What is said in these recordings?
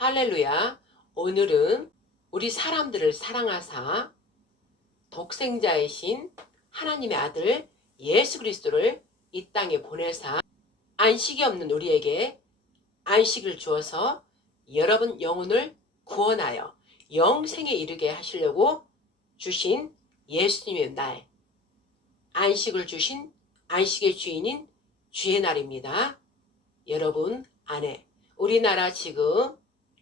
할렐루야. 오늘은 우리 사람들을 사랑하사 독생자이신 하나님의 아들 예수 그리스도를 이 땅에 보내사 안식이 없는 우리에게 안식을 주어서 여러분 영혼을 구원하여 영생에 이르게 하시려고 주신 예수님의 날, 안식을 주신 안식의 주인인 주의 날입니다. 여러분 안에 우리나라 지금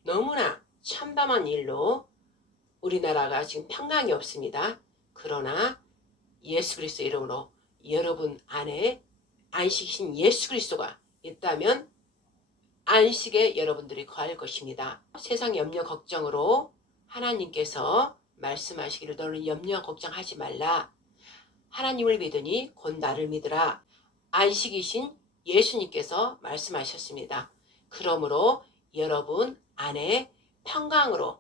너무나 참담한 일로 우리나라가 지금 평강이 없습니다. 그러나 예수 그리스도 이름으로 여러분 안에 안식이신 예수 그리스도가 있다면 안식에 여러분들이 거할 것입니다. 세상 염려 걱정으로 하나님께서 말씀하시기를 너는 염려 걱정하지 말라. 하나님을 믿으니 곧 나를 믿으라. 안식이신 예수님께서 말씀하셨습니다. 그러므로 여러분 안에 평강으로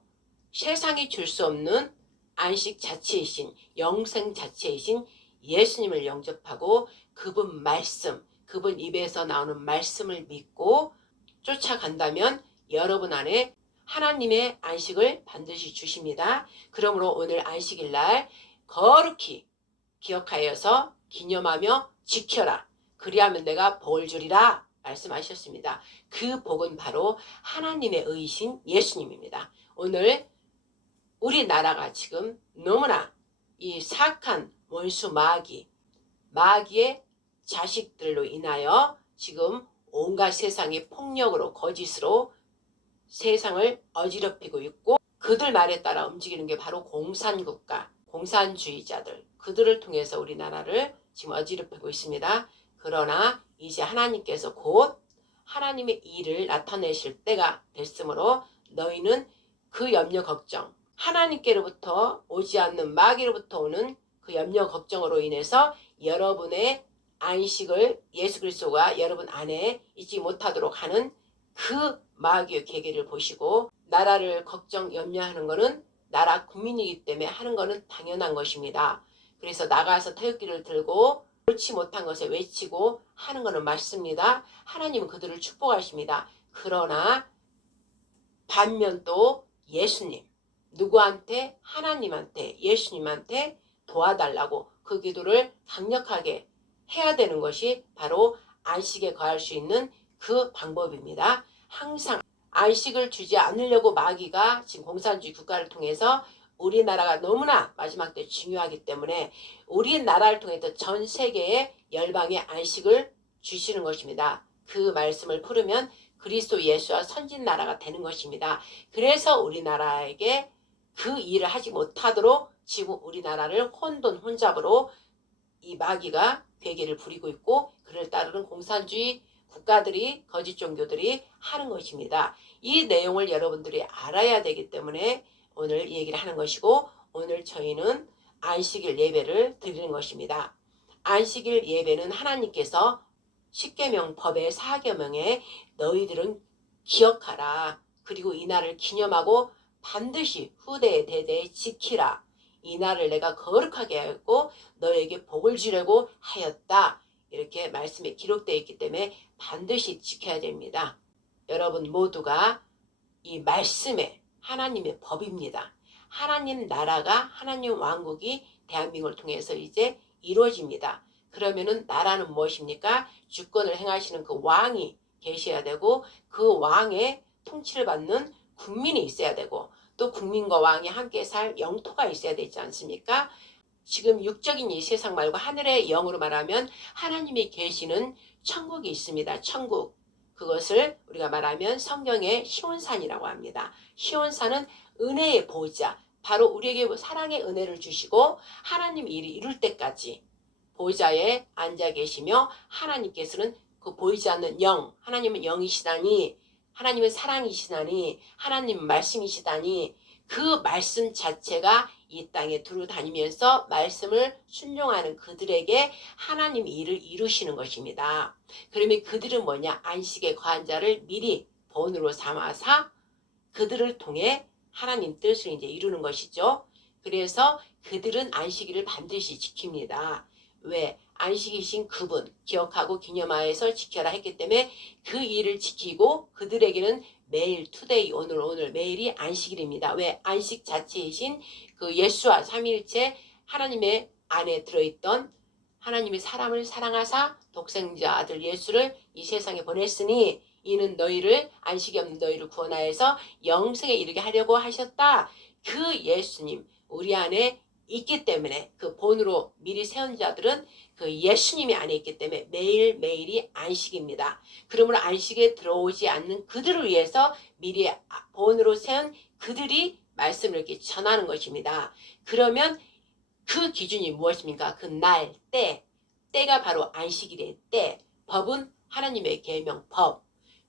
세상이 줄 수 없는 안식 자체이신 영생 자체이신 예수님을 영접하고 그분 말씀, 그분 입에서 나오는 말씀을 믿고 쫓아간다면 여러분 안에 하나님의 안식을 반드시 주십니다. 그러므로 오늘 안식일 날 거룩히 기억하여서 기념하며 지켜라. 그리하면 내가 복을 주리라 말씀하셨습니다. 그 복은 바로 하나님의 의이신 예수님입니다. 오늘 우리나라가 지금 너무나 이 사악한 원수 마귀의 자식들로 인하여 지금 온갖 세상의 폭력으로 거짓으로 세상을 어지럽히고 있고 그들 말에 따라 움직이는 게 바로 공산국가, 공산주의자들 그들을 통해서 우리나라를 지금 어지럽히고 있습니다. 그러나 이제 하나님께서 곧 하나님의 일을 나타내실 때가 됐으므로 너희는 그 염려 걱정 하나님께로부터 오지 않는 마귀로부터 오는 그 염려 걱정으로 인해서 여러분의 안식을 예수 그리스도가 여러분 안에 있지 못하도록 하는 그 마귀의 계계를 보시고 나라를 걱정 염려하는 것은 나라 국민이기 때문에 하는 것은 당연한 것입니다. 그래서 나가서 태극기를 들고 옳지 못한 것을 외치고 하는 것은 맞습니다. 하나님은 그들을 축복하십니다. 그러나 반면 또 예수님 누구한테 하나님한테 예수님한테 도와달라고 그 기도를 강력하게 해야 되는 것이 바로 안식에 거할 수 있는 그 방법입니다. 항상 안식을 주지 않으려고 마귀가 지금 공산주의 국가를 통해서 우리나라가 너무나 마지막 때 중요하기 때문에 우리나라를 통해서 전 세계의 열방에 안식을 주시는 것입니다. 그 말씀을 풀으면 그리스도 예수와 선진나라가 되는 것입니다. 그래서 우리나라에게 그 일을 하지 못하도록 지금 우리나라를 혼돈혼잡으로 이 마귀가 괴계를 부리고 있고 그를 따르는 공산주의 국가들이 거짓 종교들이 하는 것입니다. 이 내용을 여러분들이 알아야 되기 때문에 오늘 이 얘기를 하는 것이고 오늘 저희는 안식일 예배를 드리는 것입니다. 안식일 예배는 하나님께서 십계명 법의 4계명에 너희들은 기억하라. 그리고 이 날을 기념하고 반드시 후대에 대대에 지키라. 이 날을 내가 거룩하게 하였고 너에게 복을 주려고 하였다. 이렇게 말씀에 기록되어 있기 때문에 반드시 지켜야 됩니다. 여러분 모두가 이 말씀에 하나님의 법입니다. 하나님 나라가 하나님 왕국이 대한민국을 통해서 이제 이루어집니다. 그러면은 나라는 무엇입니까? 주권을 행하시는 그 왕이 계셔야 되고 그 왕의 통치를 받는 국민이 있어야 되고 또 국민과 왕이 함께 살 영토가 있어야 되지 않습니까? 지금 육적인 이 세상 말고 하늘의 영으로 말하면 하나님이 계시는 천국이 있습니다. 천국. 그것을 우리가 말하면 성경의 시온산이라고 합니다. 시온산은 은혜의 보좌. 바로 우리에게 사랑의 은혜를 주시고 하나님 일이 이룰 때까지 보좌에 앉아 계시며 하나님께서는 그 보이지 않는 영, 하나님은 영이시다니 하나님은 사랑이시다니 하나님은 말씀이시다니 그 말씀 자체가 이 땅에 두루 다니면서 말씀을 순종하는 그들에게 하나님 일을 이루시는 것입니다. 그러면 그들은 뭐냐? 안식에 거한 자를 미리 본으로 삼아사 그들을 통해 하나님 뜻을 이제 이루는 것이죠. 그래서 그들은 안식일을 반드시 지킵니다. 왜? 안식이신 그분 기억하고 기념하여서 지켜라 했기 때문에 그 일을 지키고 그들에게는 매일 투데이 오늘 매일이 안식일입니다. 왜? 안식 자체이신 그 예수와 삼위일체 하나님의 안에 들어있던 하나님이 사람을 사랑하사 독생자 아들 예수를 이 세상에 보냈으니 이는 너희를 안식이 없는 너희를 구원하여서 영생에 이르게 하려고 하셨다. 그 예수님 우리 안에 있기 때문에 그 본으로 미리 세운 자들은 그 예수님이 안에 있기 때문에 매일매일이 안식입니다. 그러므로 안식에 들어오지 않는 그들을 위해서 미리 본으로 세운 그들이 말씀을 이렇게 전하는 것입니다. 그러면 그 기준이 무엇입니까? 그 날, 때가 바로 안식일의 때. 법은 하나님의 계명,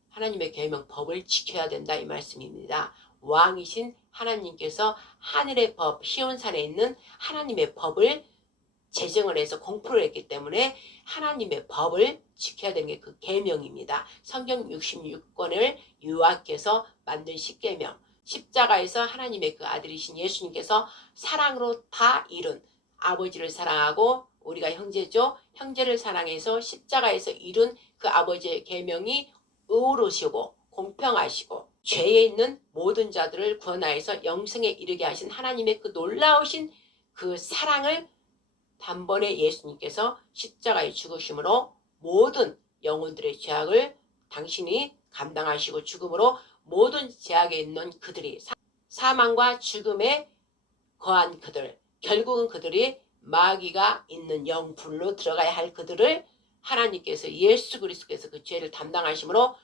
하나님의 계명, 법을 지켜야 된다 이 말씀입니다. 왕이신 하나님께서 하늘의 법, 시온산에 있는 하나님의 법을 제정을 해서 공포를 했기 때문에 하나님의 법을 지켜야 되는 게 그 계명입니다. 성경 66권을 유아께서 만든 십계명, 십자가에서 하나님의 그 아들이신 예수님께서 사랑으로 다 이룬 아버지를 사랑하고 우리가 형제죠. 형제를 사랑해서 십자가에서 이룬 그 아버지의 계명이 의로우시고 공평하시고 죄에 있는 모든 자들을 구원하여서 영생에 이르게 하신 하나님의 그 놀라우신 그 사랑을 단번에 예수님께서 십자가에 죽으심으로 모든 영혼들의 죄악을 당신이 감당하시고 죽음으로 모든 죄악에 있는 그들이 사망과 죽음에 거한 그들, 결국은 그들이 마귀가 있는 영불로 들어가야 할 그들을 하나님께서 예수 그리스도께서 그 죄를 담당하심으로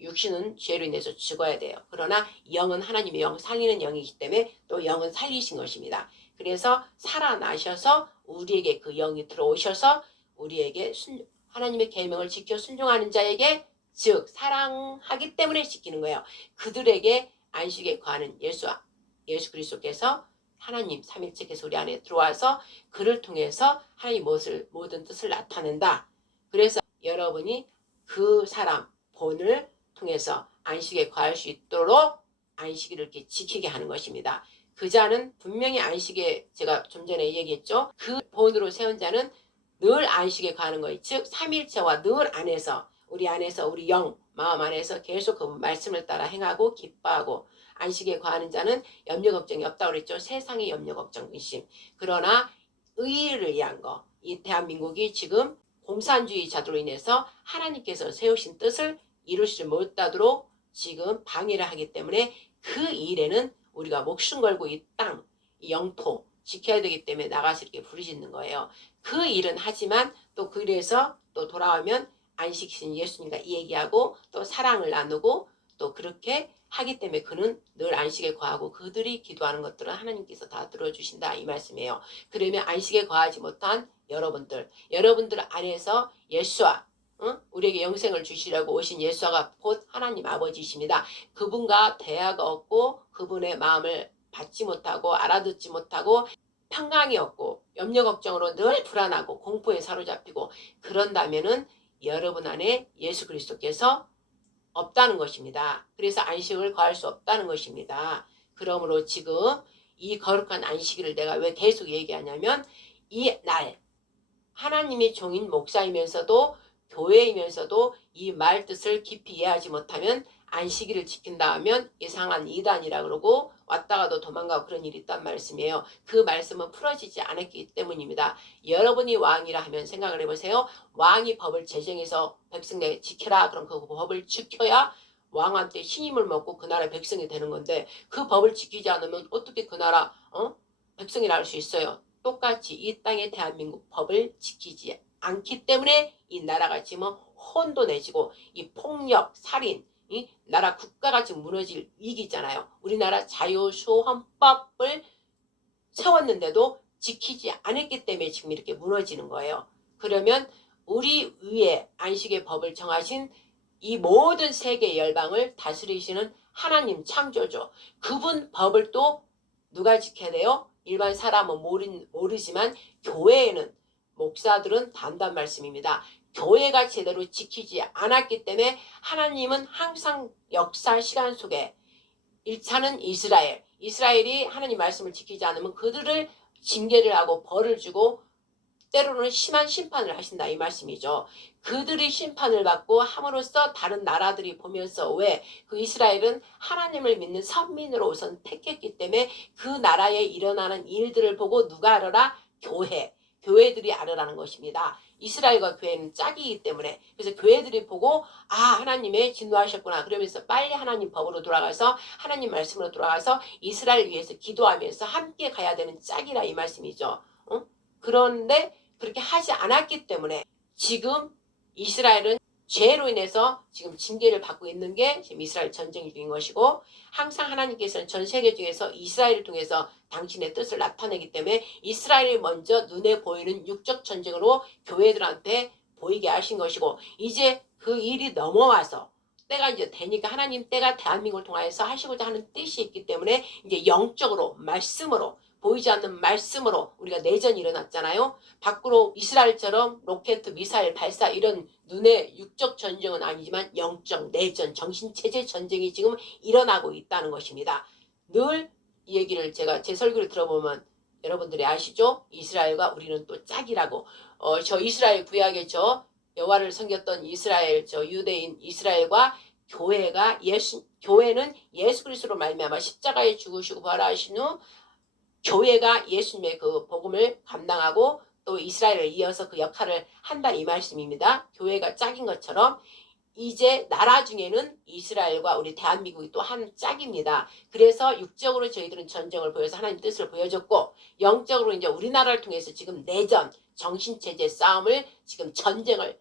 육신은 죄로 인해서 죽어야 돼요. 그러나 영은 하나님의 영, 살리는 영이기 때문에 또 영은 살리신 것입니다. 그래서 살아나셔서 우리에게 그 영이 들어오셔서 우리에게 하나님의 계명을 지켜 순종하는 자에게 즉 사랑하기 때문에 지키는 거예요. 그들에게 안식에 거하는 예수 그리스도께서 하나님 삼일체께서 우리 안에 들어와서 그를 통해서 하나님 모든 뜻을 나타낸다. 그래서 여러분이 그 사람 본을 통해서 안식에 거할 수 있도록 안식일을 이렇게 지키게 하는 것입니다. 그 자는 분명히 안식에 제가 좀 전에 얘기했죠. 그 본으로 세운 자는 늘 안식에 거하는 거예요. 즉 삼일체와 늘 안에서 우리 영, 마음 안에서 계속 그 말씀을 따라 행하고 기뻐하고 안식에 거하는 자는 염려 걱정이 없다고 그랬죠. 세상의 염려 걱정 의심. 그러나 의를 위한 거. 이 대한민국이 지금 공산주의자들로 인해서 하나님께서 세우신 뜻을 이루지 못하도록 지금 방해를 하기 때문에 그 일에는 우리가 목숨 걸고 이 땅, 이 영토 지켜야 되기 때문에 나가서 이렇게 부르짖는 거예요. 그 일은 하지만 또 그래서 또 돌아오면 안식신 예수님과 얘기하고 또 사랑을 나누고 또 그렇게 하기 때문에 그는 늘 안식에 거하고 그들이 기도하는 것들은 하나님께서 다 들어주신다 이 말씀이에요. 그러면 안식에 거하지 못한 여러분들 안에서 예수와 우리에게 영생을 주시려고 오신 예수가 곧 하나님 아버지이십니다. 그분과 대화가 없고 그분의 마음을 받지 못하고 알아듣지 못하고 평강이 없고 염려 걱정으로 늘 불안하고 공포에 사로잡히고 그런다면은 여러분 안에 예수 그리스도께서 없다는 것입니다. 그래서 안식을 거할 수 없다는 것입니다. 그러므로 지금 이 거룩한 안식일을 내가 왜 계속 얘기하냐면 이 날 하나님의 종인 목사이면서도 교회이면서도 이 말 뜻을 깊이 이해하지 못하면 안식일을 지킨다 하면 이상한 이단이라 그러고 왔다가도 도망가고 그런 일이 있단 말씀이에요. 그 말씀은 풀어지지 않았기 때문입니다. 여러분이 왕이라 하면 생각을 해보세요. 왕이 법을 제정해서 백성에게 지켜라. 그럼 그 법을 지켜야 왕한테 신임을 먹고 그 나라 백성이 되는 건데 그 법을 지키지 않으면 어떻게 그 나라 백성이 날 수 있어요. 똑같이 이 땅의 대한민국 법을 지키지 않기 때문에 이 나라가 지금 혼돈해지고 이 폭력, 살인, 이 나라 국가가 지금 무너질 위기잖아요. 우리나라 자유수헌법을 세웠는데도 지키지 않았기 때문에 지금 이렇게 무너지는 거예요. 그러면 우리 위에 안식의 법을 정하신 이 모든 세계 열방을 다스리시는 하나님 창조주 그분 법을 또 누가 지켜야 돼요? 일반 사람은 모르지만 교회에는 목사들은 다 안단 말씀입니다. 교회가 제대로 지키지 않았기 때문에 하나님은 항상 역사 시간 속에 1차는 이스라엘이 하나님 말씀을 지키지 않으면 그들을 징계를 하고 벌을 주고 때로는 심한 심판을 하신다 이 말씀이죠. 그들이 심판을 받고 함으로써 다른 나라들이 보면서 왜 그 이스라엘은 하나님을 믿는 선민으로 우선 택했기 때문에 그 나라에 일어나는 일들을 보고 누가 알아라? 교회들이 알아라는 것입니다. 이스라엘과 교회는 짝이기 때문에 그래서 교회들이 보고 아 하나님의 진노하셨구나 그러면서 빨리 하나님 법으로 돌아가서 하나님 말씀으로 돌아가서 이스라엘 위해서 기도하면서 함께 가야 되는 짝이라 이 말씀이죠. 그런데 그렇게 하지 않았기 때문에 지금 이스라엘은 죄로 인해서 지금 징계를 받고 있는 게 지금 이스라엘 전쟁 중인 것이고 항상 하나님께서는 전 세계 중에서 이스라엘을 통해서 당신의 뜻을 나타내기 때문에 이스라엘이 먼저 눈에 보이는 육적 전쟁으로 교회들한테 보이게 하신 것이고 이제 그 일이 넘어와서 때가 이제 되니까 하나님 때가 대한민국을 통하여서 하시고자 하는 뜻이 있기 때문에 이제 영적으로 말씀으로 보이지 않는 말씀으로 우리가 내전이 일어났잖아요. 밖으로 이스라엘처럼 로켓, 미사일 발사 이런 눈의 육적 전쟁은 아니지만 영적 내전, 정신체제 전쟁이 지금 일어나고 있다는 것입니다. 늘 이 얘기를 제가 제 설교를 들어보면 여러분들이 아시죠? 이스라엘과 우리는 또 짝이라고. 저 이스라엘 구약의 저 여호와를 섬겼던 이스라엘 저 유대인 이스라엘과 교회는 예수 그리스도로 말미암아 십자가에 죽으시고 부활하신 후 교회가 예수님의 그 복음을 감당하고 또 이스라엘을 이어서 그 역할을 한다 이 말씀입니다. 교회가 짝인 것처럼 이제 나라 중에는 이스라엘과 우리 대한민국이 또 한 짝입니다. 그래서 육적으로 저희들은 전쟁을 보여서 하나님 뜻을 보여줬고 영적으로 이제 우리나라를 통해서 지금 내전, 정신체제 싸움을 지금 전쟁을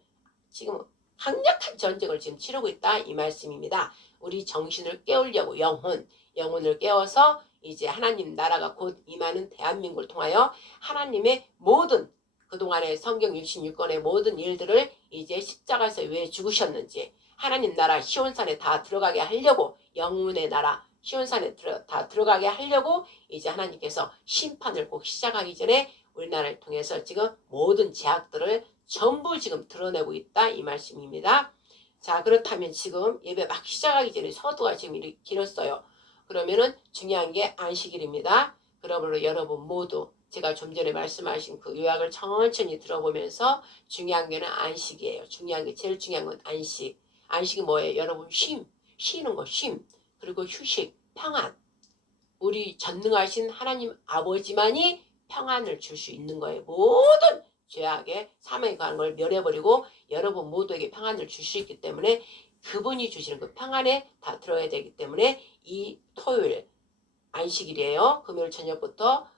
지금 강력한 전쟁을 지금 치르고 있다 이 말씀입니다. 우리 정신을 깨우려고 영혼을 깨워서 이제 하나님 나라가 곧 임하는 대한민국을 통하여 하나님의 모든 그동안의 성경 66권의 모든 일들을 이제 십자가에서 왜 죽으셨는지 하나님 나라 시온산에 다 들어가게 하려고 영문의 나라 시온산에 다 들어가게 하려고 이제 하나님께서 심판을 꼭 시작하기 전에 우리나라를 통해서 지금 모든 제약들을 전부 지금 드러내고 있다 이 말씀입니다. 자 그렇다면 지금 예배 막 시작하기 전에 서두가 지금 이렇게 길었어요. 그러면은 중요한 게 안식일입니다. 그러므로 여러분 모두 제가 좀 전에 말씀하신 그 요약을 천천히 들어보면서 중요한 게는 안식이에요. 제일 중요한 건 안식. 안식이 뭐예요? 여러분 쉬는 거 그리고 휴식, 평안. 우리 전능하신 하나님 아버지만이 평안을 줄 수 있는 거예요. 모든 죄악의 사망에 관한 걸 멸해버리고 여러분 모두에게 평안을 줄 수 있기 때문에 그분이 주시는 그 평안에 다 들어야 되기 때문에 이 토요일 안식일이에요. 금요일 저녁부터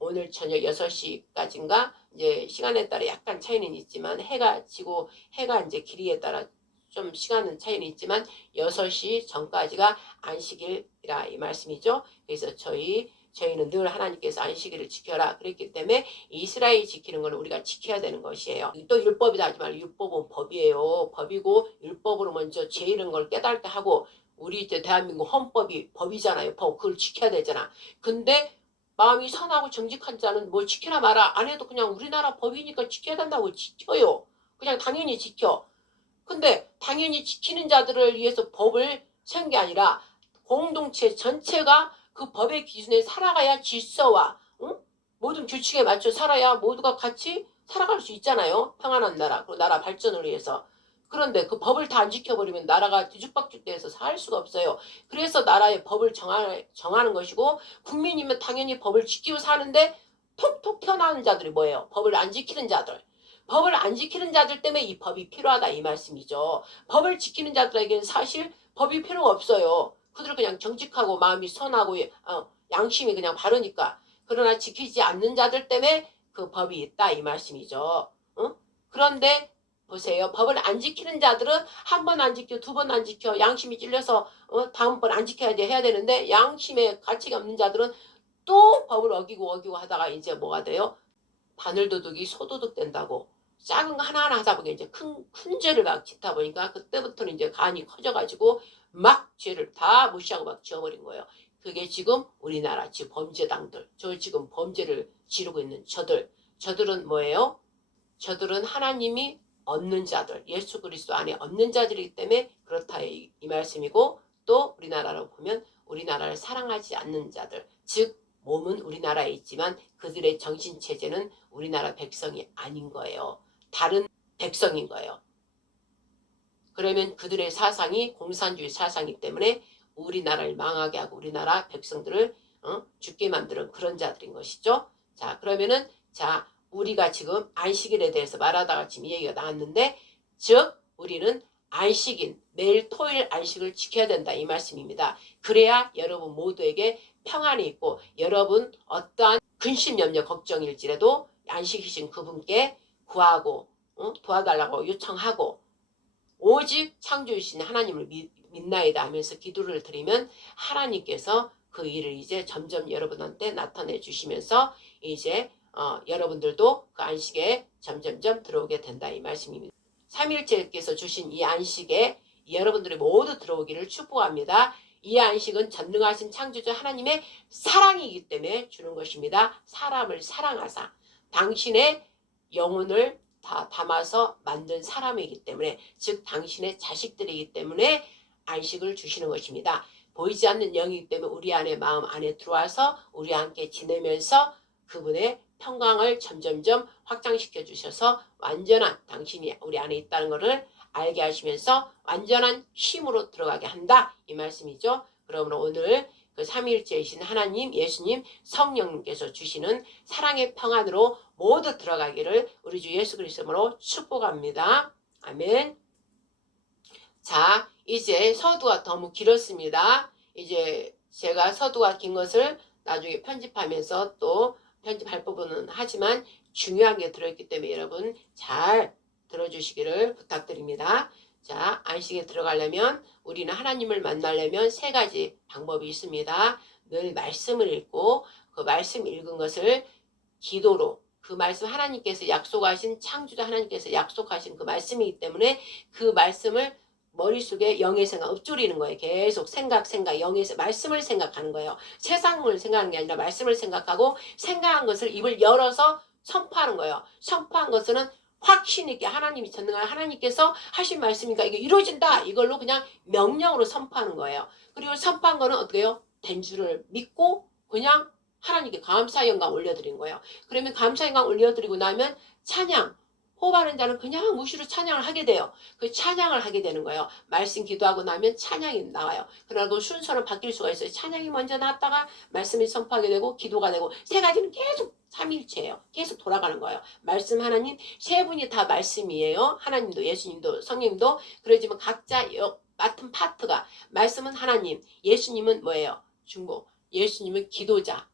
오늘 저녁 6시까지인가 이제 시간에 따라 약간 차이는 있지만 해가 지고 해가 이제 길이에 따라 좀 시간은 차이는 있지만 6시 전까지가 안식일이라 이 말씀이죠. 그래서 저희는 늘 하나님께서 안식일을 지켜라 그랬기 때문에 이스라엘이 지키는 건 우리가 지켜야 되는 것이에요. 또 율법이다 하지 말고 율법은 법이에요. 법이고 율법으로 먼저 죄 이런 걸 깨닫게 하고 우리 이제 대한민국 헌법이 법이잖아요. 그걸 지켜야 되잖아. 근데 마음이 선하고 정직한 자는 뭘 지키나 마라 안 해도 그냥 우리나라 법이니까 지켜야 된다고 지켜요. 그냥 당연히 지켜. 근데 당연히 지키는 자들을 위해서 법을 세운 게 아니라 공동체 전체가 그 법의 기준에 살아가야 질서와 모든 규칙에 맞춰 살아야 모두가 같이 살아갈 수 있잖아요. 평안한 나라, 그리고 나라 발전을 위해서. 그런데 그 법을 다 안 지켜버리면 나라가 뒤죽박죽돼서 살 수가 없어요. 그래서 나라의 법을 정하는 것이고 국민이면 당연히 법을 지키고 사는데 톡톡 튀어나오는 자들이 뭐예요? 법을 안 지키는 자들. 법을 안 지키는 자들 때문에 이 법이 필요하다 이 말씀이죠. 법을 지키는 자들에게는 사실 법이 필요가 없어요. 그들은 그냥 정직하고 마음이 선하고 양심이 그냥 바르니까. 그러나 지키지 않는 자들 때문에 그 법이 있다 이 말씀이죠. 그런데 보세요. 법을 안 지키는 자들은 한 번 안 지켜, 두 번 안 지켜, 양심이 찔려서 다음번 안 지켜야 해야 되는데 양심에 가치가 없는 자들은 또 법을 어기고 하다가 이제 뭐가 돼요? 바늘도둑이 소도둑 된다고. 작은 거 하나하나 하다 보니까 이제 큰 죄를 막 짓다 보니까 그때부터는 이제 간이 커져가지고 막 죄를 다 무시하고 막 지어버린 거예요. 그게 지금 우리나라 지금 범죄당들, 저 지금 범죄를 지르고 있는 저들은 뭐예요? 저들은 하나님이 없는 자들, 예수 그리스도 안에 없는 자들이기 때문에 그렇다 이 말씀이고 또 우리나라로 보면 우리나라를 사랑하지 않는 자들, 즉 몸은 우리나라에 있지만 그들의 정신체제는 우리나라 백성이 아닌 거예요. 다른 백성인 거예요. 그러면 그들의 사상이 공산주의 사상이기 때문에 우리나라를 망하게 하고 우리나라 백성들을 죽게 만드는 그런 자들인 것이죠. 자, 그러면은 자, 우리가 지금 안식일에 대해서 말하다가 지금 이 얘기가 나왔는데, 즉 우리는 안식인 매일 토요일 안식을 지켜야 된다 이 말씀입니다. 그래야 여러분 모두에게 평안이 있고 여러분 어떠한 근심 염려 걱정일지라도 안식이신 그분께 구하고 도와달라고 요청하고 오직 창조주신 하나님을 믿나이다 하면서 기도를 드리면 하나님께서 그 일을 이제 점점 여러분한테 나타내 주시면서 이제 여러분들도 그 안식에 점점점 들어오게 된다 이 말씀입니다. 삼일체께서 주신 이 안식에 여러분들이 모두 들어오기를 축복합니다. 이 안식은 전능하신 창조주 하나님의 사랑이기 때문에 주는 것입니다. 사람을 사랑하사 당신의 영혼을 다 담아서 만든 사람이기 때문에, 즉 당신의 자식들이기 때문에 안식을 주시는 것입니다. 보이지 않는 영이기 때문에 우리 안에 마음 안에 들어와서 우리와 함께 지내면서 그분의 평강을 점점점 확장시켜 주셔서 완전한 당신이 우리 안에 있다는 것을 알게 하시면서 완전한 힘으로 들어가게 한다 이 말씀이죠. 그러므로 오늘 그 삼위일체이신 하나님, 예수님, 성령님께서 주시는 사랑의 평안으로 모두 들어가기를 우리 주 예수 그리스도로 축복합니다. 아멘. 자, 이제 서두가 너무 길었습니다. 이제 제가 서두가 긴 것을 나중에 편집하면서 또 편집할 부분은 하지만 중요한 게 들어있기 때문에 여러분 잘 들어주시기를 부탁드립니다. 자, 안식에 들어가려면 우리는 하나님을 만나려면 세 가지 방법이 있습니다. 늘 말씀을 읽고 그 말씀 읽은 것을 기도로, 그 말씀 하나님께서 약속하신 창조자 하나님께서 약속하신 그 말씀이기 때문에 그 말씀을 머릿속에 영의 생각 읊조리는 거예요. 계속 생각 영의 말씀을 생각하는 거예요. 세상을 생각하는 게 아니라 말씀을 생각하고 생각한 것을 입을 열어서 선포하는 거예요. 선포한 것은 확신 있게 하나님이 전능한 하나님께서 하신 말씀이니까 이게 이루어진다. 이걸로 그냥 명령으로 선포하는 거예요. 그리고 선포한 거는 어떻게 해요? 된 줄을 믿고 그냥 하나님께 감사 영광 올려드린 거예요. 그러면 감사 영광 올려드리고 나면 찬양, 호흡하는 자는 그냥 무시로 찬양을 하게 돼요. 그 찬양을 하게 되는 거예요. 말씀 기도하고 나면 찬양이 나와요. 그러나 그 순서는 바뀔 수가 있어요. 찬양이 먼저 나왔다가 말씀이 선포하게 되고 기도가 되고 세 가지는 계속 삼일체예요. 계속 돌아가는 거예요. 말씀 하나님 세 분이 다 말씀이에요. 하나님도 예수님도 성령님도. 그러지만 각자 맡은 파트가 말씀은 하나님, 예수님은 뭐예요? 중보. 예수님은 기도자.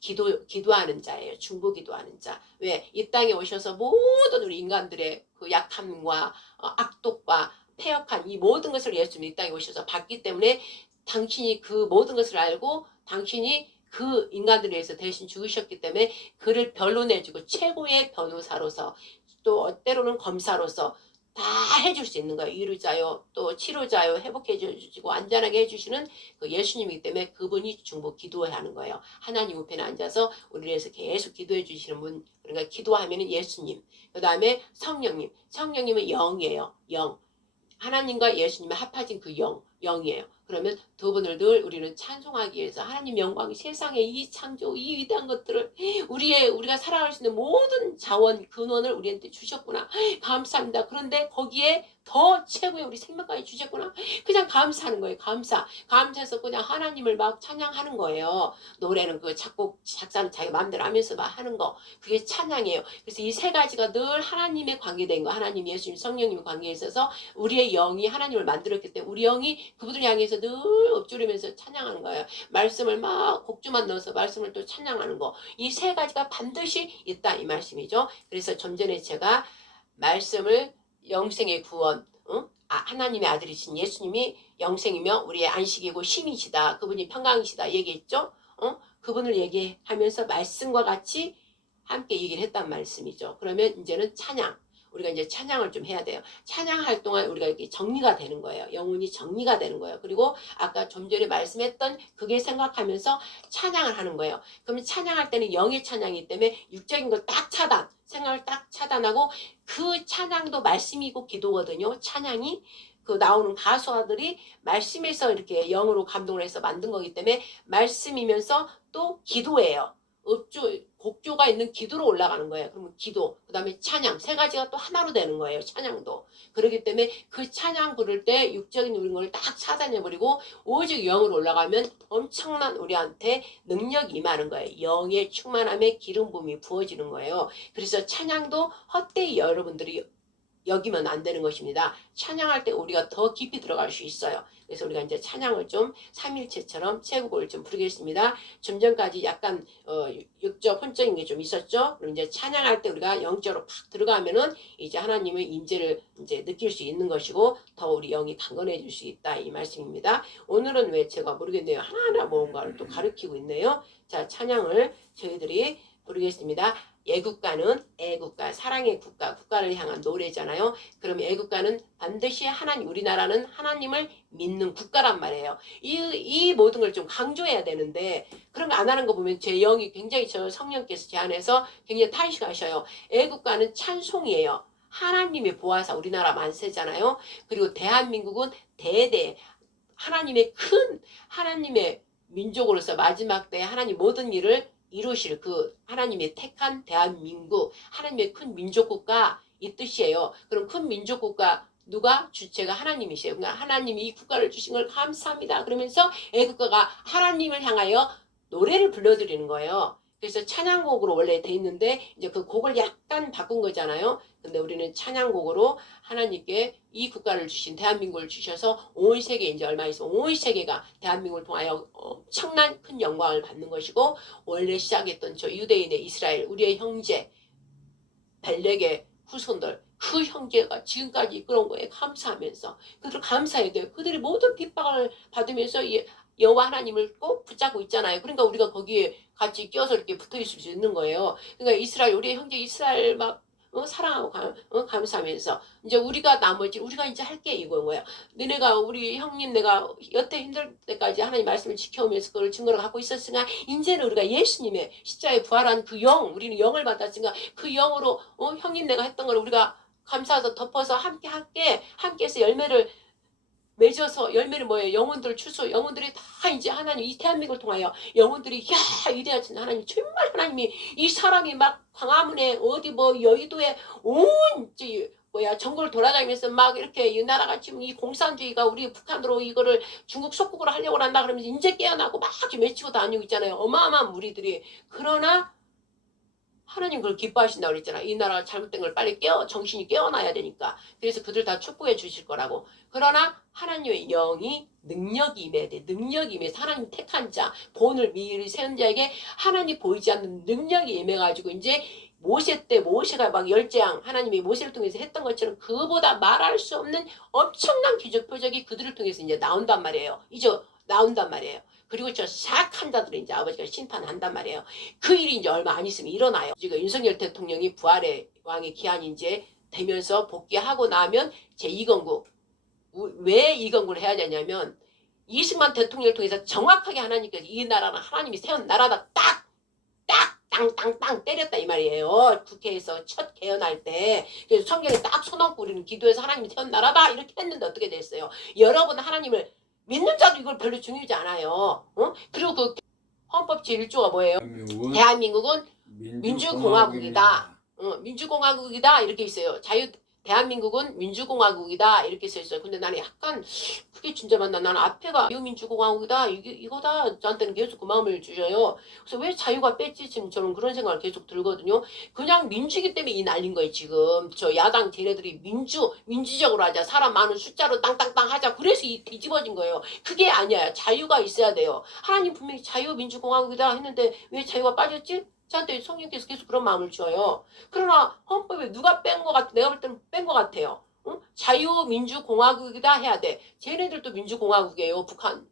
기도하는 자예요. 중보 기도하는 자. 왜? 이 땅에 오셔서 모든 우리 인간들의 그 약함과 악독과 폐역한 이 모든 것을 예수님이 이 땅에 오셔서 봤기 때문에 당신이 그 모든 것을 알고 당신이 그 인간들을 위해서 대신 죽으셨기 때문에 그를 변론해주고 최고의 변호사로서 또 때로는 검사로서 다 해줄 수 있는 거예요. 위로자요, 또 치료자요, 회복해 주시고 안전하게 해주시는 그 예수님이기 때문에 그분이 중보 기도해야 하는 거예요. 하나님 우편에 앉아서 우리를 위해서 계속 기도해 주시는 분. 그러니까 기도하면 예수님. 그 다음에 성령님. 성령님은 영이에요. 영. 하나님과 예수님의 합하진 그 영이에요. 그러면 두 분을 늘 우리는 찬송하기 위해서 하나님 영광이 세상의 이 창조, 이 위대한 것들을 우리가 살아갈 수 있는 모든 자원, 근원을 우리한테 주셨구나. 감사합니다. 그런데 거기에 더 최고의 우리 생명까지 주셨구나. 그냥 감사하는 거예요. 감사해서 그냥 하나님을 막 찬양하는 거예요. 노래는 그 작사는 자기 마음대로 하면서 막 하는 거. 그게 찬양이에요. 그래서 이 세 가지가 늘 하나님에 관계된 거. 하나님, 예수님, 성령님에 관계에 있어서 우리의 영이 하나님을 만들었기 때문에 우리 영이 그분을 향해서 늘 읊조리면서 찬양하는 거예요. 말씀을 막 곡주만 넣어서 말씀을 또 찬양하는 거. 이 세 가지가 반드시 있다 이 말씀이죠. 그래서 좀 전에 제가 말씀을 영생의 구원, 하나님의 아들이신 예수님이 영생이며 우리의 안식이고 힘이시다. 그분이 평강이시다 얘기했죠. 그분을 얘기하면서 말씀과 같이 함께 얘기를 했단 말씀이죠. 그러면 이제는 찬양. 우리가 이제 찬양을 좀 해야 돼요. 찬양할 동안 우리가 이렇게 정리가 되는 거예요. 영혼이 정리가 되는 거예요. 그리고 아까 좀 전에 말씀했던 그게 생각하면서 찬양을 하는 거예요. 그러면 찬양할 때는 영의 찬양이기 때문에 육적인 걸 딱 차단, 생각을 딱 차단하고 그 찬양도 말씀이고 기도거든요. 찬양이 그 나오는 가수아들이 말씀에서 이렇게 영으로 감동을 해서 만든 거기 때문에 말씀이면서 또 기도예요. 곡조가 있는 기도로 올라가는 거예요. 그러면 기도, 그 다음에 찬양, 세 가지가 또 하나로 되는 거예요. 찬양도. 그렇기 때문에 그 찬양 부를 때 육적인 우리 걸 딱 차단해버리고 오직 영으로 올라가면 엄청난 우리한테 능력이 임하는 거예요. 영의 충만함에 기름 부음이 부어지는 거예요. 그래서 찬양도 헛되이 여러분들이 여기면 안 되는 것입니다. 찬양할 때 우리가 더 깊이 들어갈 수 있어요. 그래서 우리가 이제 찬양을 좀 삼일체처럼 세 곡을 좀 부르겠습니다. 좀 전까지 약간 육적 혼적인 게 좀 있었죠. 그럼 이제 찬양할 때 우리가 영적으로 팍 들어가면은 이제 하나님의 임재를 이제 느낄 수 있는 것이고 더 우리 영이 강건해질 수 있다 이 말씀입니다. 오늘은 왜 제가 모르겠네요. 하나하나 뭔가를 또 가르치고 있네요. 자, 찬양을 저희들이 부르겠습니다. 애국가는 애국가, 사랑의 국가, 국가를 향한 노래잖아요. 그럼 애국가는 반드시 하나님, 우리나라는 하나님을 믿는 국가란 말이에요. 이 모든 걸 좀 강조해야 되는데 그런 거 안 하는 거 보면 제 영이 굉장히 저 성령께서 제 안에서 굉장히 탄식하셔요. 애국가는 찬송이에요. 하나님의 보아사, 우리나라 만세잖아요. 그리고 대한민국은 대대 하나님의 큰 하나님의 민족으로서 마지막 때 하나님 모든 일을 이루실 그 하나님의 택한 대한민국, 하나님의 큰 민족국가 이 뜻이에요. 그럼 큰 민족국가 누가 주체가 하나님이세요. 그러니까 하나님이 이 국가를 주신 걸 감사합니다. 그러면서 애국가가 하나님을 향하여 노래를 불러드리는 거예요. 그래서 찬양곡으로 원래 돼 있는데 이제 그 곡을 약간 바꾼 거잖아요. 근데 우리는 찬양곡으로 하나님께 이 국가를 주신 대한민국을 주셔서 온 세계 이제 얼마 있으면 온 세계가 대한민국을 통하여 엄청난 큰 영광을 받는 것이고 원래 시작했던 저 유대인의 이스라엘 우리의 형제 벨렉의 후손들 그 형제가 지금까지 이끌어온 거에 감사하면서 그들 감사해야 돼요. 그들이 모든 핍박을 받으면서 여호와 하나님을 꼭 붙잡고 있잖아요. 그러니까 우리가 거기에 같이 껴서 이렇게 붙어 있을 수 있는 거예요. 그러니까 이스라엘 우리의 형제 이스라엘 막 사랑하고 감사하면서 이제 우리가 나머지 우리가 이제 할게 이거인 거예요. 너네가 우리 형님 내가 여태 힘들 때까지 하나님 말씀을 지켜오면서 그걸 증거로 갖고 있었으나 이제는 우리가 예수님의 십자가에 부활한 그 영 우리는 영을 받았으니까 그 영으로 형님 내가 했던 걸 우리가 감사해서 덮어서 함께 할게 함께해서 열매를 맺어서 열매는 뭐예요? 영혼들 추수 영혼들이 다 이제 하나님 이 대한민국을 통하여 영혼들이 야 위대하신 하나님 정말 하나님이 이 사람이 막 광화문에 어디 뭐 여의도에 온 전국을 돌아다니면서 막 이렇게 이 나라가 지금 이 공산주의가 우리 북한으로 이거를 중국 속국으로 하려고 한다 그러면서 이제 깨어나고 막 외치고 다니고 있잖아요. 어마어마한 무리들이. 그러나 하나님 그걸 기뻐하신다고 그랬잖아. 이 나라가 잘못된 걸 빨리 정신이 깨어나야 되니까. 그래서 그들 다 축복해 주실 거라고. 그러나 하나님의 영이 능력이 임해야 돼. 능력이 임해서 하나님 택한 자, 본을 미리 세운 자에게 하나님 보이지 않는 능력이 임해가지고 이제 모세 때 모세가 막 열재앙 하나님이 모세를 통해서 했던 것처럼 그보다 말할 수 없는 엄청난 기적 표적이 그들을 통해서 이제 나온단 말이에요. 이제 나온단 말이에요. 그리고 저 사악한 자들을 이제 아버지가 심판한단 말이에요. 그 일이 이제 얼마 안 있으면 일어나요. 지금 윤석열 대통령이 부활의 왕의 기한이 이제 되면서 복귀하고 나면 제2건국. 왜 이건국을 해야 되냐면 이승만 대통령을 통해서 정확하게 하나님께서 이 나라는 하나님이 세운 나라다 딱 땅땅땅 때렸다 이 말이에요. 국회에서 첫 개헌할 때. 그래서 성경에 딱 손얹고 우리는 기도해서 하나님이 세운 나라다 이렇게 했는데 어떻게 됐어요? 여러분 하나님을 믿는 자도 이걸 별로 중요하지 않아요. 그리고 그 헌법 제1조가 뭐예요? 대한민국은 민주공화국이다. 민주공화국이다 이렇게 있어요. 대한민국은 민주공화국이다 이렇게 써 있어요. 근데 나는 약간 그게 진짜 맞나? 나는 앞에가 자유민주공화국이다 이거다 저한테는 계속 그 마음을 주셔요. 그래서 왜 자유가 뺐지 지금 저는 그런 생각을 계속 들거든요. 그냥 민주기 때문에 이 난린 거예요. 지금 저 야당 쟤네들이 민주적으로 하자 사람 많은 숫자로 땅땅땅 하자 그래서 이 뒤집어진 거예요. 그게 아니야. 자유가 있어야 돼요. 하나님 분명히 자유민주공화국이다 했는데 왜 자유가 빠졌지? 저한테 성령께서 계속 그런 마음을 줘요. 그러나 헌법에 누가 뺀 것 같아? 내가 볼 때는 뺀 것 같아요. 응? 자유민주공화국이다 해야 돼. 쟤네들도 민주공화국이에요.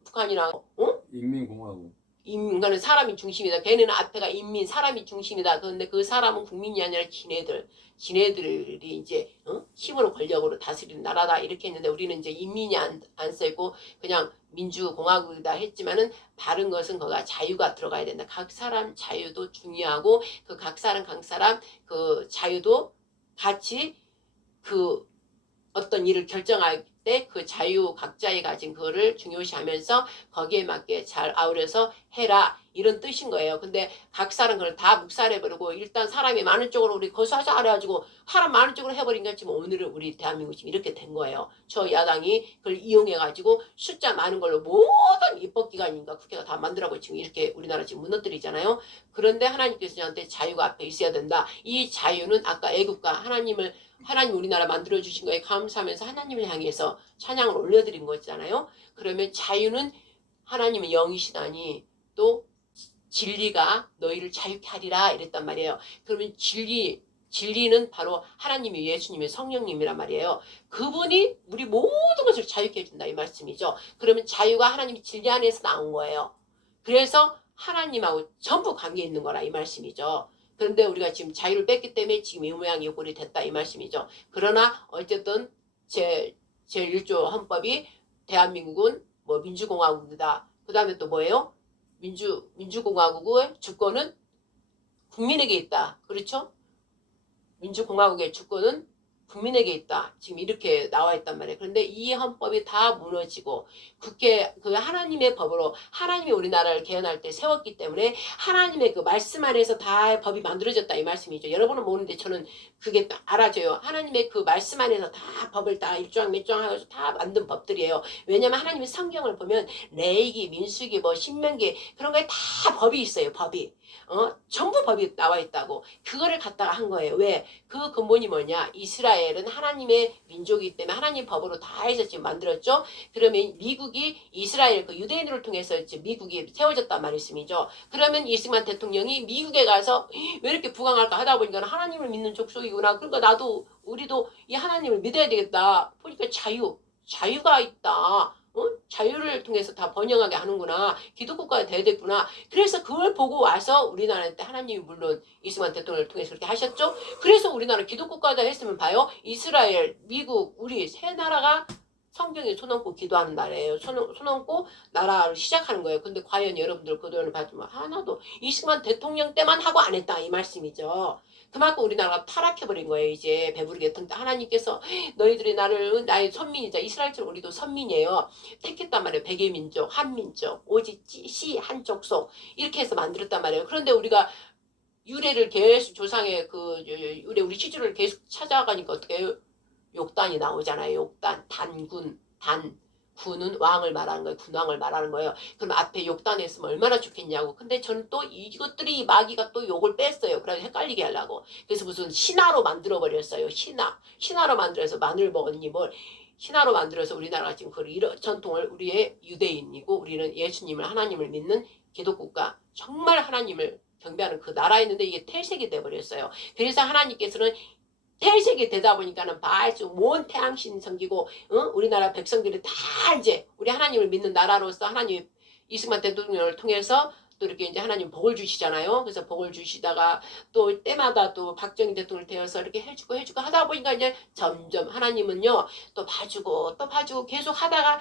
북한이랑. 응? 인민공화국. 인간은 사람이 중심이다. 걔네는 앞에가 인민, 사람이 중심이다. 그런데 그 사람은 국민이 아니라 지네들이 이제 힘으로 권력으로 다스리는 나라다 이렇게 했는데 우리는 이제 인민이 안 써있고 그냥 민주공화국이다 했지만은 다른 것은 거기가 자유가 들어가야 된다. 각 사람 자유도 중요하고 그 각 사람 그 자유도 같이 그 어떤 일을 결정할 때 그 자유 각자의 가진 그거를 중요시하면서 거기에 맞게 잘 아우려서 해라. 이런 뜻인 거예요. 근데 각 사람 그걸 다 묵살해버리고 일단 사람이 많은 쪽으로 우리 거수하자 그래가지고 사람 많은 쪽으로 해버리니까 지금 오늘은 우리 대한민국 지금 이렇게 된 거예요. 저 야당이 그걸 이용해가지고 숫자 많은 걸로 모든 입법기관인가 국회가 다 만들라고 지금 이렇게 우리나라 지금 무너뜨리잖아요. 그런데 하나님께서 저한테 자유가 앞에 있어야 된다. 이 자유는 아까 애국가 하나님 우리나라 만들어주신 거에 감사하면서 하나님을 향해서 찬양을 올려드린 거잖아요. 그러면 자유는 하나님은 영이시다니 또 진리가 너희를 자유케 하리라 이랬단 말이에요. 그러면 진리는 바로 하나님이 예수님의 성령님이란 말이에요. 그분이 우리 모든 것을 자유케 해준다 이 말씀이죠. 그러면 자유가 하나님의 진리 안에서 나온 거예요. 그래서 하나님하고 전부 관계 있는 거라 이 말씀이죠. 그런데 우리가 지금 자유를 뺐기 때문에 지금 이 모양 이 꼴이 됐다 이 말씀이죠. 그러나 어쨌든 제1조 헌법이 대한민국은 뭐 민주공화국이다. 그 다음에 또 뭐예요? 민주공화국의 주권은 국민에게 있다. 그렇죠? 민주공화국의 주권은 국민에게 있다. 지금 이렇게 나와 있단 말이에요. 그런데 이 헌법이 다 무너지고 국회 그 하나님의 법으로 하나님이 우리나라를 개헌할 때 세웠기 때문에 하나님의 그 말씀 안에서 다 법이 만들어졌다 이 말씀이죠. 여러분은 모르는데 저는 그게 알아져요. 하나님의 그 말씀 안에서 다 법을 다 일조항 몇 조항 해가지고 다 만든 법들이에요. 왜냐면 하나님의 성경을 보면 레위기, 민수기, 뭐 신명기 그런 거에 다 법이 있어요. 법이. 전부 법이 나와 있다고. 그거를 갖다가 한 거예요. 왜? 그 근본이 뭐냐? 이스라엘은 하나님의 민족이기 때문에 하나님 법으로 다 해서 지금 만들었죠. 그러면 미국이 이스라엘 그 유대인들을 통해서 지금 미국이 세워졌단 말씀이죠. 그러면 이승만 대통령이 미국에 가서 왜 이렇게 부강할까 하다 보니까 하나님을 믿는 족속이구나. 그러니까 우리도 이 하나님을 믿어야 되겠다. 보니까 자유가 있다. 자유를 통해서 다 번영하게 하는구나. 기독국가가 돼야 되구나. 그래서 그걸 보고 와서 우리나라 때 하나님이 물론 이승만 대통령을 통해서 그렇게 하셨죠. 그래서 우리나라 기독국가다 했으면 봐요. 이스라엘, 미국, 우리 세 나라가 성경에 손 얹고 기도하는 나라예요. 손 얹고 나라를 시작하는 거예요. 근데 과연 여러분들 그 돈을 받으면 하나도 이승만 대통령 때만 하고 안 했다 이 말씀이죠. 그만큼 우리나라가 타락해버린 거예요. 이제 배부르게 하나님께서 너희들이 나의 선민이자 이스라엘처럼 우리도 선민이에요. 택했단 말이에요. 백의 민족, 한민족, 오직 시 한족속 이렇게 해서 만들었단 말이에요. 그런데 우리가 유래를 계속 조상의 그 유래 우리 시주를 계속 찾아가니까 어떻게 해요? 욕단이 나오잖아요. 욕단, 군은 왕을 말하는 거예요. 군왕을 말하는 거예요. 그럼 앞에 욕단에 있으면 얼마나 좋겠냐고. 근데 저는 또 이것들이 마귀가 또 욕을 뺐어요. 그래서 헷갈리게 하려고. 그래서 무슨 신화로 만들어버렸어요. 신화로 만들어서 마늘 먹었니 뭘. 신화로 만들어서 우리나라가 지금 그 전통을 우리의 유대인이고 우리는 예수님을 하나님을 믿는 기독국가 정말 하나님을 경배하는 그 나라였는데 이게 태색이 돼버렸어요. 그래서 하나님께서는 태색이 되다 보니까는 아주 온 태양신 섬기고 우리나라 백성들이 다 이제 우리 하나님을 믿는 나라로서 하나님 이승만 대통령을 통해서 또 이렇게 이제 하나님 복을 주시잖아요. 그래서 복을 주시다가 또 때마다 또 박정희 대통령 되어서 이렇게 해주고 하다 보니까 이제 점점 하나님은요 또 봐주고 계속 하다가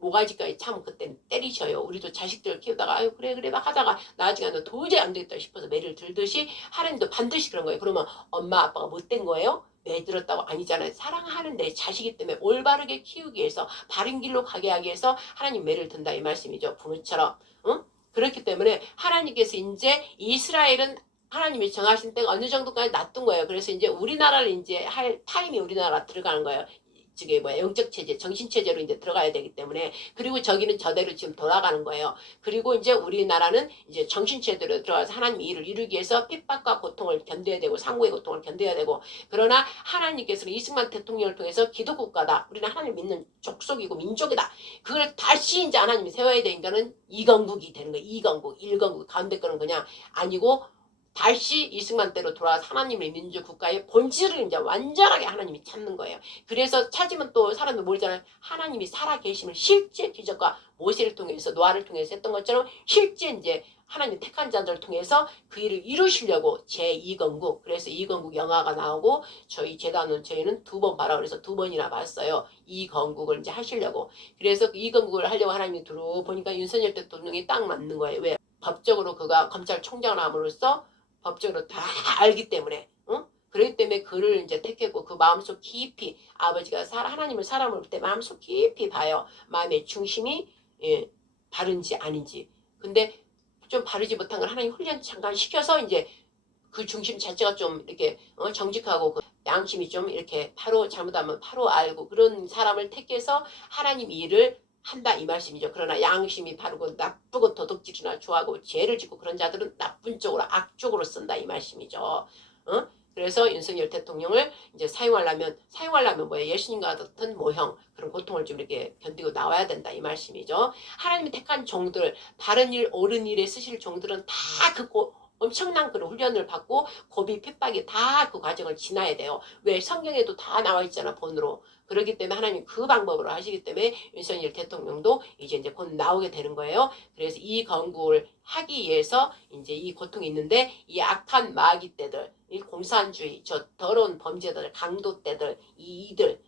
모가지까지 참 그때는 때리셔요. 우리도 자식들 키우다가 아유 그래 막 하다가 나중에는 도저히 안 되겠다 싶어서 매를 들듯이 하나님도 반드시 그런 거예요. 그러면 엄마 아빠가 못된 거예요? 매 들었다고 아니잖아요. 사랑하는데 자식이 때문에 올바르게 키우기 위해서 바른 길로 가게 하기 위해서 하나님 매를 든다 이 말씀이죠. 부모처럼. 그렇기 때문에 하나님께서 이제 이스라엘은 하나님이 정하신 때가 어느 정도까지 놔둔 거예요. 그래서 이제 우리나라를 이제 할 타임이 우리나라 들어가는 거예요. 저게 영적 체제, 정신 체제로 이제 들어가야 되기 때문에 그리고 저기는 저대로 지금 돌아가는 거예요. 그리고 이제 우리나라는 이제 정신 체제로 들어가서 하나님 일을 이루기 위해서 핍박과 고통을 견뎌야 되고 상고의 고통을 견뎌야 되고 그러나 하나님께서는 이승만 대통령을 통해서 기독국가다. 우리는 하나님 믿는 족속이고 민족이다. 그걸 다시 이제 하나님이 세워야 되니까는 이건국이 되는 거예요. 이건국, 일건국 가운데 거는 그냥 아니고. 다시 이승만 때로 돌아와서 하나님의 민주국가의 본질을 이제 완전하게 하나님이 찾는 거예요. 그래서 찾으면 또 사람들 모르잖아요. 하나님이 살아계심을 실제 기적과 모세를 통해서 노아를 통해서 했던 것처럼 실제 이제 하나님 택한 자들을 통해서 그 일을 이루시려고 제2건국 그래서 이건국 영화가 나오고 저희 재단은 저희는 2번 봐라 그래서 2번이나 봤어요. 이건국을 이제 하시려고 그래서 이건국을 하려고 하나님이 들어보니까 윤석열 대통령이 딱 맞는 거예요. 왜? 법적으로 그가 검찰총장을 함으로써 법적으로 다 알기 때문에, 그렇기 때문에 그를 이제 택했고 그 마음속 깊이 아버지가 하나님을 사람을 볼 때 마음속 깊이 봐요. 마음의 중심이 바른지 아닌지. 근데 좀 바르지 못한 걸 하나님 훈련 잠깐 시켜서 이제 그 중심 자체가 좀 이렇게 정직하고 그 양심이 좀 이렇게 바로 잘못하면 바로 알고 그런 사람을 택해서 하나님 일을 한다 이 말씀이죠. 그러나 양심이 바르고 나쁘고 도둑질이나 좋아하고 죄를 짓고 그런 자들은 나쁜 쪽으로 악쪽으로 쓴다 이 말씀이죠. 그래서 윤석열 대통령을 이제 사용하려면 뭐예요? 예수님과 같은 모형 그런 고통을 좀 이렇게 견디고 나와야 된다 이 말씀이죠. 하나님이 택한 종들 바른 일 옳은 일에 쓰실 종들은 다 그 엄청난 그런 훈련을 받고 고비 핍박이 다 그 과정을 지나야 돼요. 왜 성경에도 다 나와 있잖아 본으로. 그렇기 때문에 하나님 그 방법으로 하시기 때문에 윤석열 대통령도 이제 곧 나오게 되는 거예요. 그래서 이 건국을 하기 위해서 이제 이 고통이 있는데 이 악한 마귀 떼들, 이 공산주의, 저 더러운 범죄들, 강도 떼들, 이들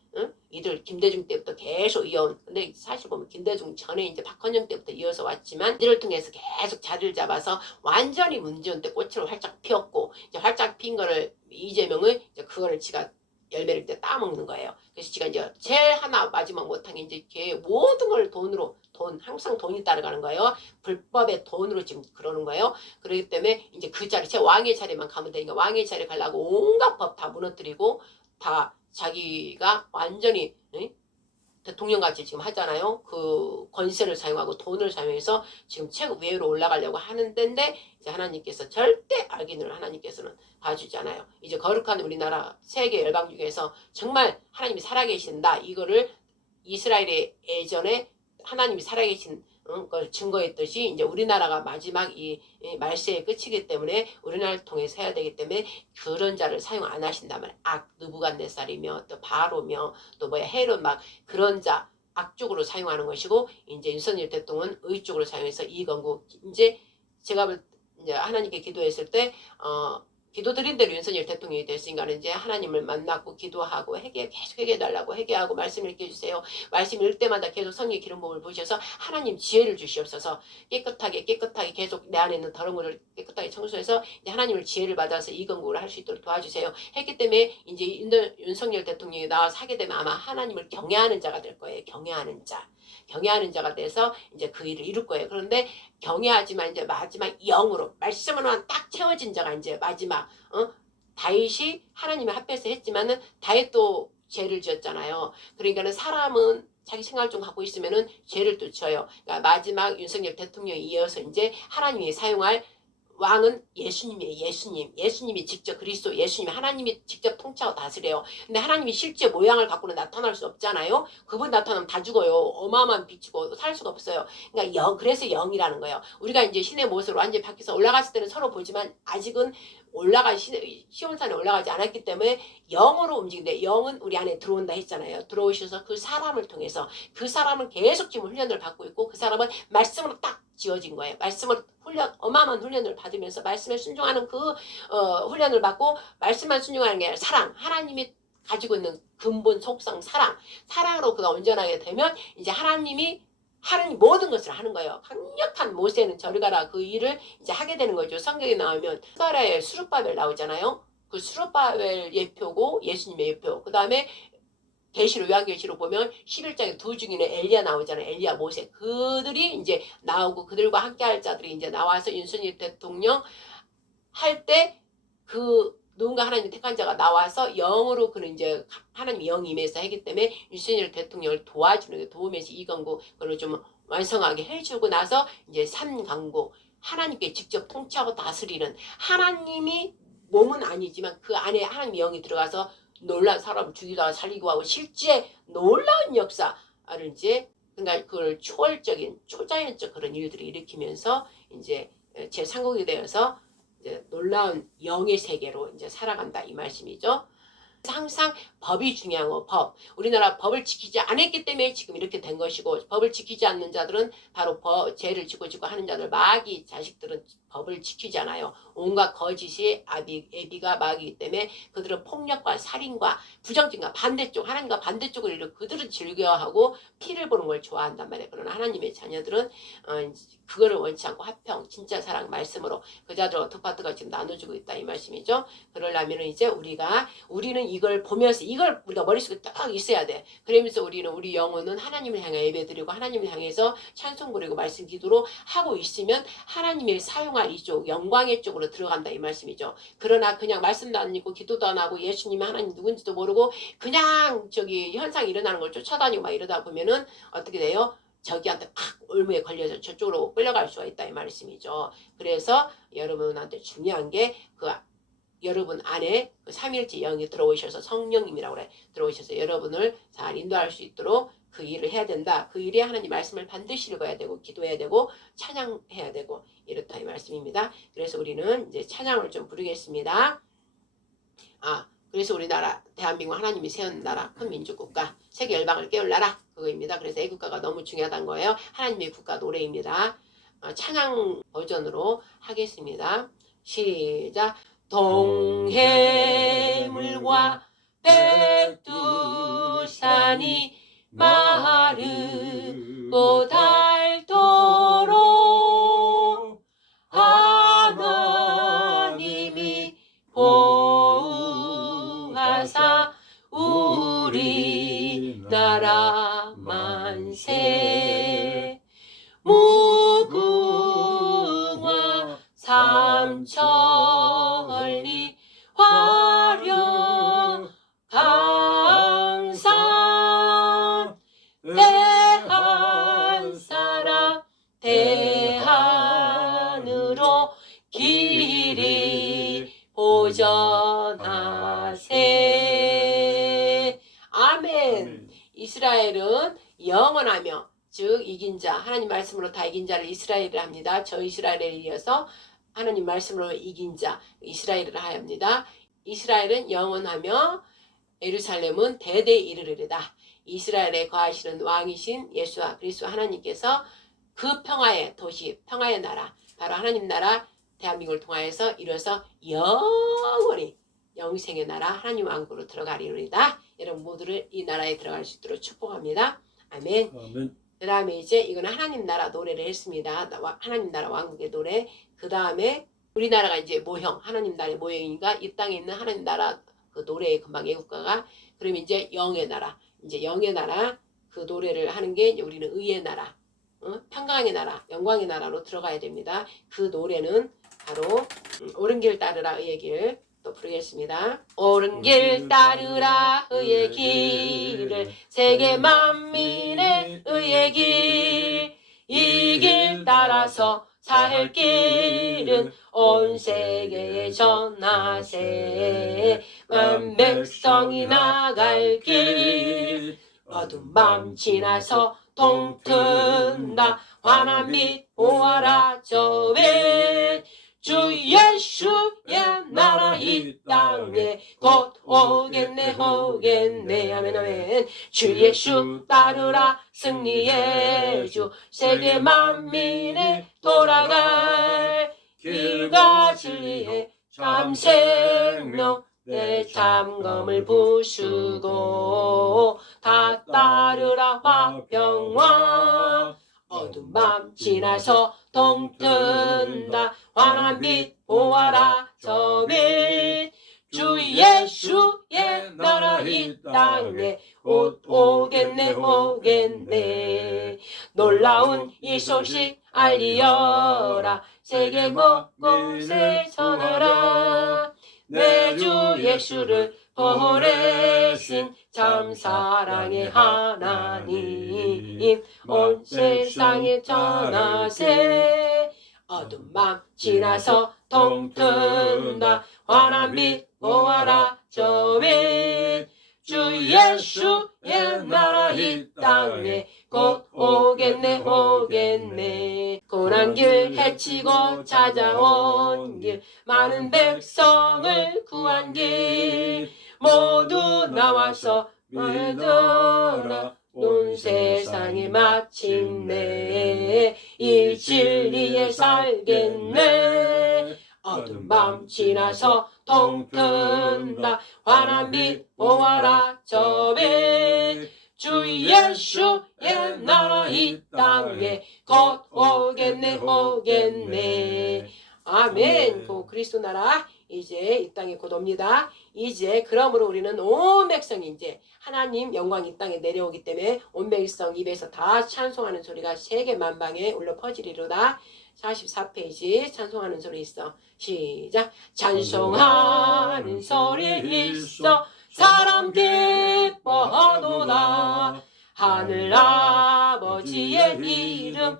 김대중 때부터 계속 이어온. 근데 사실 보면 김대중 전에 이제 박헌영 때부터 이어서 왔지만 이들을 통해서 계속 자리를 잡아서 완전히 문재인 때 꽃을 활짝 피웠고 이제 활짝 핀 거를 이재명은 이제 그거를 지가 열매를 이제 따먹는 거예요. 그래서 지가 이제 제일 하나 마지막 못한 게 이제 걔 모든 걸 돈으로 항상 돈이 따라가는 거예요. 불법의 돈으로 지금 그러는 거예요. 그렇기 때문에 이제 그 자리 제 왕의 자리만 가면 되니까 왕의 자리 가려고 온갖 법 다 무너뜨리고 다 자기가 완전히 대통령같이 지금 하잖아요. 그 권세를 사용하고 돈을 사용해서 지금 최고 위로 올라가려고 하는 데인데 이제 하나님께서 절대 악인을 하나님께서는 봐주지 않아요. 이제 거룩한 우리나라 세계 열방 중에서 정말 하나님이 살아계신다. 이거를 이스라엘의 예전에 하나님이 살아계신 걸 증거했듯이 이제 우리나라가 마지막 이 말세의 끝이기 때문에 우리나라를 통해서 해야 되기 때문에 그런 자를 사용 안 하신다면 느부갓네살이며 또 바로며 또 헤롯 막 그런 자 악쪽으로 사용하는 것이고 이제 윤석열 대통령은 의쪽으로 사용해서 이건국 이제 제가 이제 하나님께 기도했을 때 기도드린 대로 윤석열 대통령이 됐으니까 이제 하나님을 만났고 기도하고 계속 회개해달라고 회개하고 말씀 읽혀주세요. 말씀 읽을 때마다 계속 성령의 기름부음을 부으셔서 하나님 지혜를 주시옵소서. 깨끗하게 계속 내 안에 있는 더러운 것을 깨끗하게 청소해서 이제 하나님을 지혜를 받아서 이건국을 할 수 있도록 도와주세요. 했기 때문에 이제 윤석열 대통령이 나와서 하게 되면 아마 하나님을 경외하는 자가 될 거예요. 경외하는 자가 돼서 이제 그 일을 이룰 거예요. 그런데 경외하지만 이제 마지막 영으로 말씀으로만 딱 채워진 자가 이제 마지막 다윗이 하나님의 합해서 했지만은 다윗도 죄를 지었잖아요. 그러니까는 사람은 자기 생각을 좀 갖고 있으면은 죄를 또 져요. 그러니까 마지막 윤석열 대통령에 이어서 이제 하나님이 사용할 왕은 예수님이에요. 예수님이 직접 그리스도 예수님이 하나님이 직접 통치하고 다스려요. 근데 하나님이 실제 모양을 갖고는 나타날 수 없잖아요. 그분 나타나면 다 죽어요. 어마어마한 빛이고 살 수가 없어요. 그러니까 그래서 영이라는 거예요. 우리가 이제 신의 모습으로 완전히 바뀌어서 올라갔을 때는 서로 보지만 아직은 시온산에 올라가지 않았기 때문에 영으로 움직이는데 영은 우리 안에 들어온다 했잖아요. 들어오셔서 그 사람을 통해서 그 사람은 계속 지금 훈련을 받고 있고 그 사람은 말씀으로 딱 지어진 거예요. 말씀을 어마어마한 훈련을 받으면서 말씀에 순종하는 그 훈련을 받고 말씀만 순종하는 게 아니라 사랑, 하나님이 가지고 있는 근본 속성 사랑으로 그가 온전하게 되면 이제 하나님이 하는 모든 것을 하는 거예요. 강력한 모세는 저리 가라 그 일을 이제 하게 되는 거죠. 성경에 나오면 스가랴의 수룹바벨 나오잖아요. 그 수룹바벨 예표고 예수님의 예표. 그 다음에 요한계시로 보면 11장에 두 증인의 엘리야 나오잖아요. 엘리야 모세. 그들이 이제 나오고 그들과 함께 할 자들이 이제 나와서 윤석열 대통령 할 때 누군가 하나님 택한 자가 나와서 영으로 그는 이제 하나님 영이 임해서 하기 때문에 윤석열 대통령을 도와주는 게 도우면서 이건국 그걸 좀 완성하게 해주고 나서 이제 3강국 하나님께 직접 통치하고 다스리는 하나님이 몸은 아니지만 그 안에 하나님 영이 들어가서 놀라운 사람을 죽이고 살리고 하고 실제 놀라운 역사를 이제 그러니까 그걸 초월적인 초자연적 그런 일들을 일으키면서 이제 제3국이 되어서 이제 놀라운 영의 세계로 이제 살아간다 이 말씀이죠. 항상 법이 중요한 거 법. 우리나라 법을 지키지 않았기 때문에 지금 이렇게 된 것이고 법을 지키지 않는 자들은 바로 죄를 지고 하는 자들 마귀 자식들은 법을 지키지 않아요. 온갖 거짓이 애비가 마귀이기 때문에 그들은 폭력과 살인과 부정적인과 반대쪽 하나님과 반대쪽을 이루고 그들은 즐겨하고 피를 보는 걸 좋아한단 말이에요. 그러나 하나님의 자녀들은 그거를 원치 않고 화평 진짜 사랑 말씀으로 그 자들과 두 파트가 지금 나눠주고 있다 이 말씀이죠. 그러려면 이제 우리는 이걸 보면서 이걸 우리가 머릿속에 딱 있어야 돼. 그러면서 우리는 우리 영혼은 하나님을 향해 예배드리고 하나님을 향해서 찬송 부르고 말씀 기도로 하고 있으면 하나님이 사용할 이쪽 영광의 쪽으로 들어간다 이 말씀이죠. 그러나 그냥 말씀도 안 읽고 기도도 안 하고 예수님이 하나님 누군지도 모르고 그냥 저기 현상이 일어나는 걸 쫓아다니고 막 이러다 보면은 어떻게 돼요? 저기한테 팍 올무에 걸려서 저쪽으로 끌려갈 수가 있다 이 말씀이죠. 그래서 여러분한테 중요한 게 그 여러분 안에 그 삼일째 영이 들어오셔서 성령님이라고 그래. 들어오셔서 여러분을 잘 인도할 수 있도록 그 일을 해야 된다. 그 일에 하나님 말씀을 반드시 읽어야 되고 기도해야 되고 찬양해야 되고 이렇다 이 말씀입니다. 그래서 우리는 이제 찬양을 좀 부르겠습니다. 그래서 우리나라 대한민국 하나님이 세운 나라 큰 민주국가 세계 열방을 깨울 나라 그거입니다. 그래서 애국가가 너무 중요하다는 거예요. 하나님의 국가 노래입니다. 찬양 버전으로 하겠습니다. 시작. 동해물과 백두산이 마르고 닳도록 하나님이 보호하사 우리나라 만세 무궁화 삼천리 화려 강산 대한사람 대한으로 길이 보전하세. 아멘. 이스라엘은 영원하며 즉 이긴 자 하나님 말씀으로 다 이긴 자를 이스라엘을 합니다. 저 이스라엘에 이어서 하나님 말씀으로 이긴 자 이스라엘을 하옵니다. 이스라엘은 영원하며 예루살렘은 대대에 이르리다. 이스라엘에 거하시는 왕이신 예수와 그리스도 하나님께서 그 평화의 도시 평화의 나라 바로 하나님 나라 대한민국을 통하여서 이뤄서 영원히 영생의 나라 하나님 왕국으로 들어가리로다. 여러분 모두를 이 나라에 들어갈 수 있도록 축복합니다. 아멘. 아멘. 그 다음에 이제 이거는 하나님 나라 노래를 했습니다. 하나님 나라 왕국의 노래. 그 다음에 우리나라가 이제 모형 하나님 나라의 모형이니까 이 땅에 있는 하나님 나라 그 노래의 금방 애국가가 그러면 이제 영의 나라 이제 영의 나라 그 노래를 하는 게 이제 우리는 의의 나라 평강의 나라 영광의 나라로 들어가야 됩니다. 그 노래는 바로 옳은 길 따르라 의의 길 또 부르겠습니다. 옳은 길 따르라 의의 길을 세계 만민의 의의 길 이 길 따라서 살 길은 온 세계에 전하세 만 백성이 나갈 길 어두운 밤 지나서 동튼다 환한 빛 보아라 저왼 주 예수의 나라 이 땅에 곧 오겠네 오겠네 아멘 아멘 주 예수 따르라 승리의 주 세계 만민에 돌아갈 길과 진리의 참 생명 내 잠검을 부수고 다 따르라 화평화 어두운 밤 지나서 동튼다 환한 빛 보아라 저빛 주 예수의 나라 이 땅에 곧 오겠네 오겠네 놀라운 이 소식 알리어라 세계 곳곳에 전해라 내 주 예수를 보내신 참 사랑의 하나님 온 세상에 전하세 어두운 밤 지나서 동튼다 환한 빛 보아라 저빛 주 예수의 나라 이 땅에 곧 오겠네 오겠네 고난길 헤치고 찾아온 길 많은 백성을 구한 길 모두 나와서 믿어라 온 세상에 마침내 이 진리에 살겠네 어두운 밤 지나서 동튼다 환한 빛 보아라 저빛 주 예수의 나라 이 땅에 곧 오겠네 오겠네 아멘. 그 그리스도 나라 이제 이 땅에 곧 옵니다. 이제 그러므로 우리는 온 백성이 이제 하나님 영광이 이 땅에 내려오기 때문에 온 백성 입에서 다 찬송하는 소리가 세계 만방에 울려 퍼지리로다. 44페이지 찬송하는 소리 있어. 시작. 찬송하는 소리 있어 사람 기뻐하도다. 하늘 아버지의 이름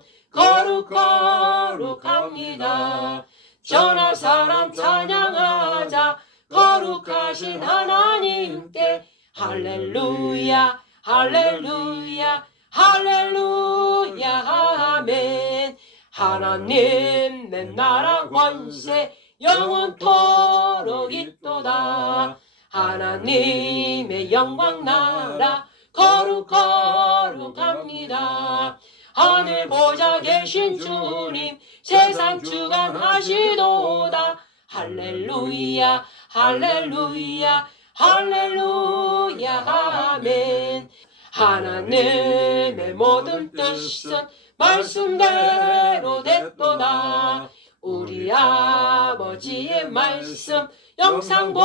거룩거룩합니다. 전하 사람 찬양하자 거룩하신 하나님께 할렐루야 할렐루야 할렐루야 아멘. 하나님의 나라 권세 영원토록 있도다. 하나님의 영광 나라 거룩거룩합니다. 하늘 보좌 계신 주님 세상 주관하시도다. 할렐루야 할렐루야 할렐루야 아멘. 하나님의 모든 뜻은 말씀대로 됐도다. 우리 아버지의 말씀 영상복음이로다.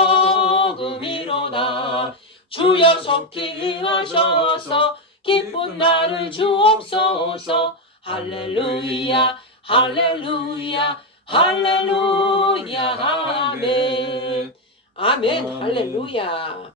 주여 속히 임하셔서 기쁜 날을 주옵소서. 할렐루야 할렐루야 할렐루야 아멘. 아멘 할렐루야.